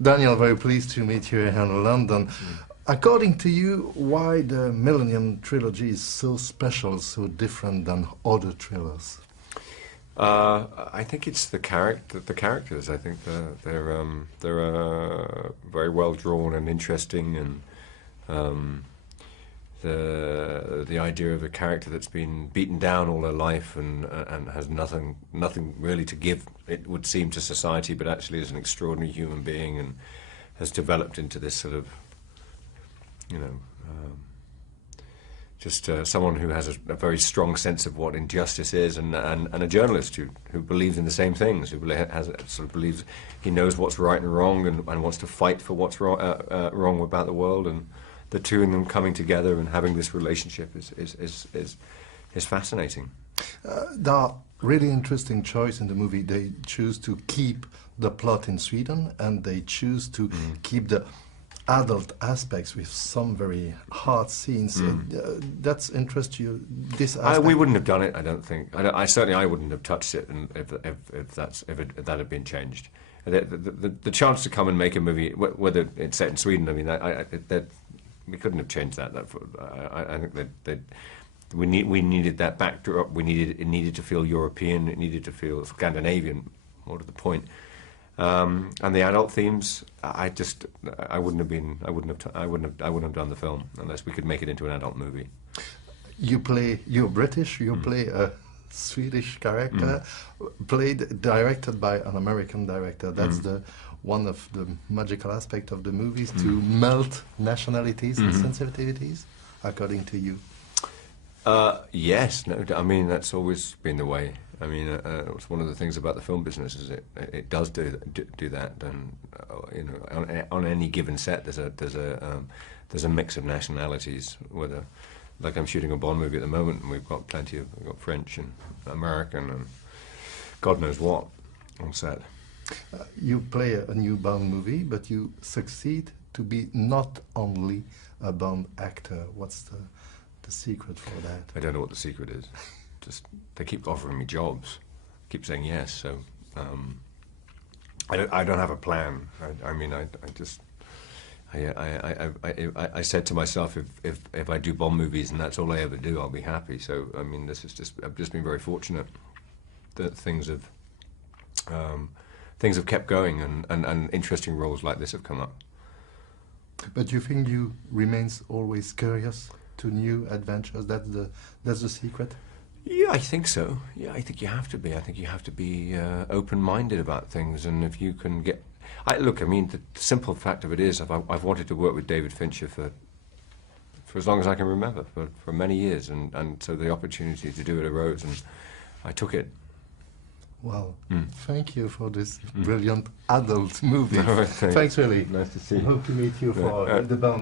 Daniel, very pleased to meet you here in London. According to you, why the Millennium Trilogy is so special, so different than other thrillers? I think it's the characters. I think they're very well drawn and interesting, and the idea of a character that's been beaten down all her life and has nothing really to give, it would seem, to society, but actually is an extraordinary human being and has developed into this sort of, you know, just someone who has a very strong sense of what injustice is, and a journalist who believes in the same things, who believes he knows what's right and wrong, and wants to fight for what's wrong about the world, and the two of them coming together and having this relationship is fascinating. There are really interesting choice in the movie. They choose to keep the plot in Sweden, and they choose to keep the adult aspects with some very hard scenes. That's interest you, this aspect? We wouldn't have done it, I don't think. I wouldn't have touched it if that had been changed. The chance to come and make a movie, whether it's set in Sweden, I mean, we couldn't have changed that. I think that we needed that backdrop. It needed to feel European. It needed to feel Scandinavian, more to the point. And the adult themes, I wouldn't have done the film unless we could make it into an adult movie. You're British. You play a Swedish character, directed by an American director. That's one of the magical aspects of the movies, to melt nationalities and sensitivities, according to you. Yes, no, I mean, that's always been the way. I mean, it's one of the things about the film business is it does do that, and you know, on any given set there's a mix of nationalities. Whether, like, I'm shooting a Bond movie at the moment, and we've got French and American and God knows what on set. You play a new Bond movie, but you succeed to be not only a Bond actor. What's the secret for that? I don't know what the secret is. Just they keep offering me jobs, keep saying yes. So I don't have a plan. I said to myself, if I do Bond movies and that's all I ever do, I'll be happy. So I mean, I've just been very fortunate that things have kept going, and interesting roles like this have come up. But you think you remains always curious to new adventures? That's the secret? Yeah, I think so. Yeah, I think you have to be. I think you have to be open-minded about things, and if you can get... Look, I mean, the simple fact of it is, I've wanted to work with David Fincher for as long as I can remember, for many years, and so the opportunity to do it arose, and I took it. Well, thank you for this brilliant adult movie. Thanks, really. Nice to see you. Hope to meet you for the Bond.